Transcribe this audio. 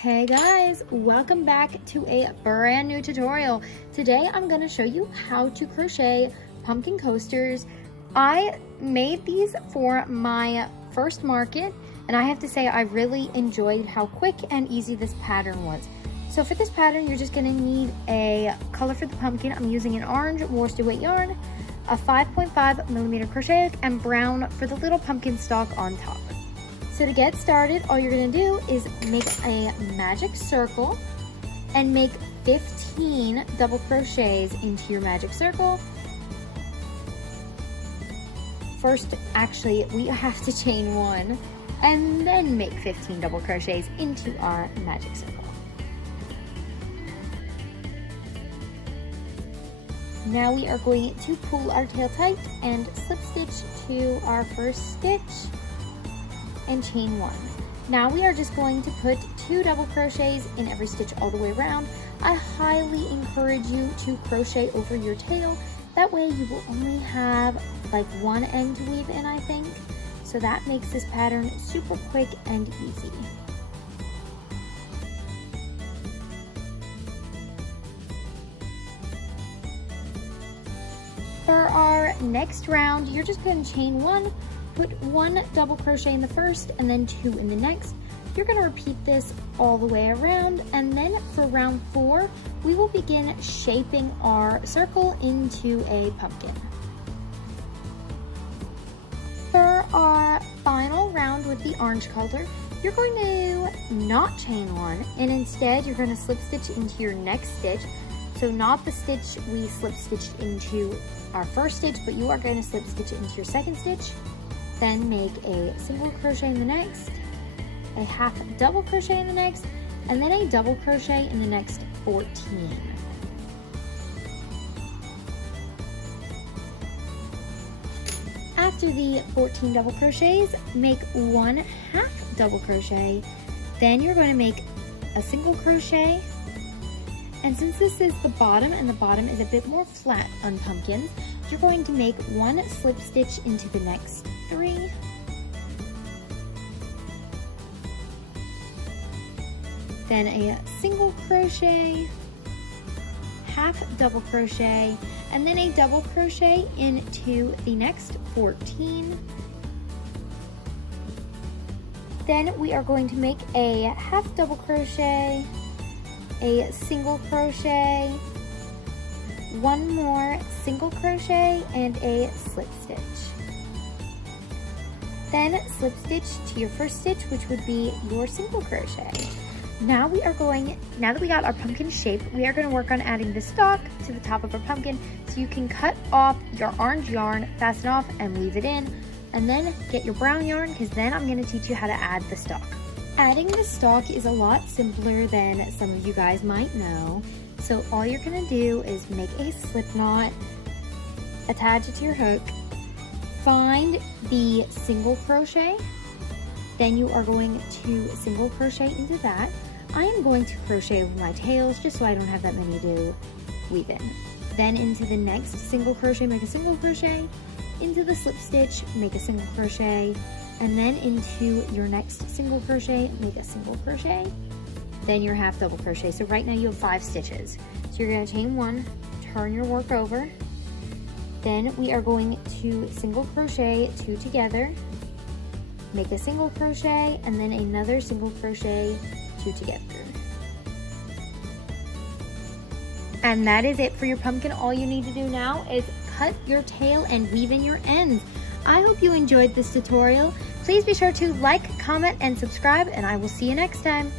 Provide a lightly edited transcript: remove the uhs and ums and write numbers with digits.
Hey guys, welcome back to a brand new tutorial. Today I'm going to show you how to crochet pumpkin coasters. I made these for my first market and I have to say I really enjoyed how quick and easy this pattern was. So for this pattern you're just going to need a color for the pumpkin. I'm using an orange worsted weight yarn, a 5.5mm crochet hook, and brown for the little pumpkin stalk on top. So to get started, all you're gonna do is make a magic circle and make 15 double crochets into your magic circle. First, actually, we have to chain one and then make 15 double crochets into our magic circle. Now we are going to pull our tail tight and slip stitch to our first stitch and chain one. Now we are just going to put 2 double crochets in every stitch all the way around. I highly encourage you to crochet over your tail. That way you will only have like one end to weave in, I think. So that makes this pattern super quick and easy. For our next round, you're just going to chain one, put 1 double crochet in the first and then 2 in the next. You're going to repeat this all the way around, and then for round 4 we will begin shaping our circle into a pumpkin. For our final round with the orange color, you're going to not chain one and instead you're going to slip stitch into your next stitch. So not the stitch we slip stitched into our first stitch, but you are going to slip stitch into your second stitch. Then make a single crochet in the next, a half double crochet in the next, and then a double crochet in the next 14. After the 14 double crochets, make 1 half double crochet. Then you're going to make a single crochet. And since this is the bottom and the bottom is a bit more flat on pumpkins, you're going to make 1 slip stitch into the next 3, then a single crochet, half double crochet, and then a double crochet into the next 14. Then we are going to make a half double crochet, a single crochet, 1 more single crochet, and a slip stitch. Then slip stitch to your first stitch, which would be your single crochet. Now that we got our pumpkin shape, we are going to work on adding the stalk to the top of our pumpkin. So you can cut off your orange yarn, fasten off, and weave it in, and then get your brown yarn, because then I'm going to teach you how to add the stalk. Adding the stalk is a lot simpler than some of you guys might know. So all you're going to do is make a slip knot, attach it to your hook, find the single crochet, then you are going to single crochet into that. I am going to crochet over my tails just so I don't have that many to weave in. Then into the next single crochet, make a single crochet, into the slip stitch, make a single crochet, and then into your next single crochet, make a single crochet, then your half double crochet. So right now you have 5 stitches. So you're going to chain 1, turn your work over, then we are going to single crochet 2 together, make a single crochet, and then another single crochet 2 together. And that is it for your pumpkin. All you need to do now is cut your tail and weave in your ends. I hope you enjoyed this tutorial. Please be sure to like, comment, and subscribe, and I will see you next time.